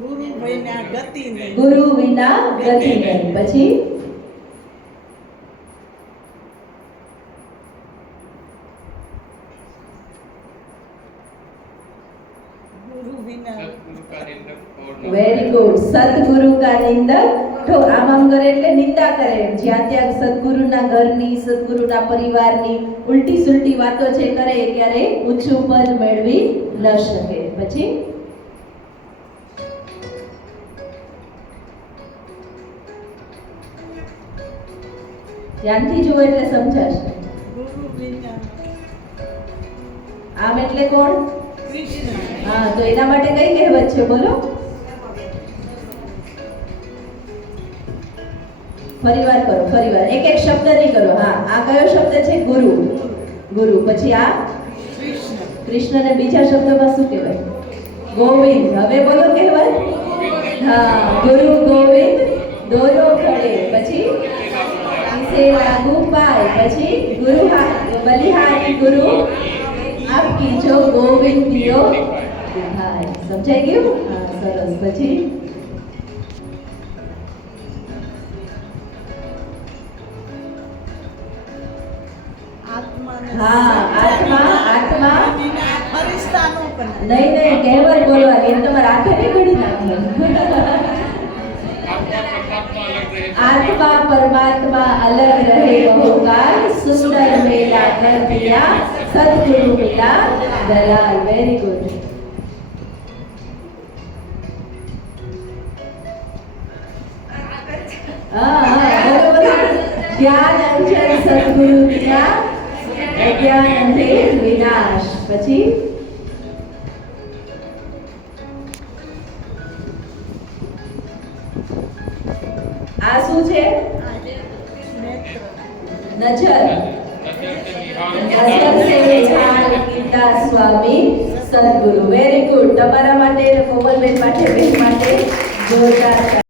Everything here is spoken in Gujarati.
ગુરુ વિના ગતિ નહીં. ગુરુ વિના ગતિ નહીં. પછી गुरु बिना વેરી ગુડ. સદગુરુ કા નિંદક તો આમ કરે એટલે નિંદા કરે. જ્યાં ત્યાં સદગુરુના ઘરની, સદગુરુના પરિવારની ઉલટી સુલટી વાતો છે કરે ત્યારે ઊંચું પદ મેળવી ન શકે. પછી ધ્યાનથી જુઓ એટલે સમજાશે. गुरु बिना આમ એટલે કોણ? कृष्ण. હા, તો એના માટે કઈ કહેવત છે બોલો? ફરીવાર કરો, ફરીવાર. એક એક શબ્દ નહીં કરો. હા, આ કયો શબ્દ છે? ગુરુ. ગુરુ. પછી આ कृष्ण. કૃષ્ણને બીજા શબ્દમાં શું કહેવાય? ગોવિંદ. હવે બોલો કહેવાય. હા, ગુરુ ગોવિંદ દોરો ખડે. પછી ઇસે લાગુ પાય. પછી ગુરુ બલિહારી ગુરુ આપકી જો ગોવિંદ દિયો દિખાય. સમજાઈ ગયું? હા, સરસ. પછી आत्मा ने हाँ, आत्मा, आत्मा। बिना फरिश्ता नो पण. નહીં નહીં, કહેવત બોલવાની. એમ તમારે આંખે નહીં ઘડી નાખવાની. आत्मा परमात्मा अलग रहे बहुकाल, सुंदर मेला कर दिया सदगुरु मिला दलाल. Very good. ज्ञान अंजन सदगुरु दिया अज्ञान अंधेर विनाश. પછી આ શું છે? નજર. નજર સે નિહાલ કીધા સ્વામી સદગુરુ. Very good. તમારા માટે, કોમલબેન માટે, બેન માટે જોરદાર.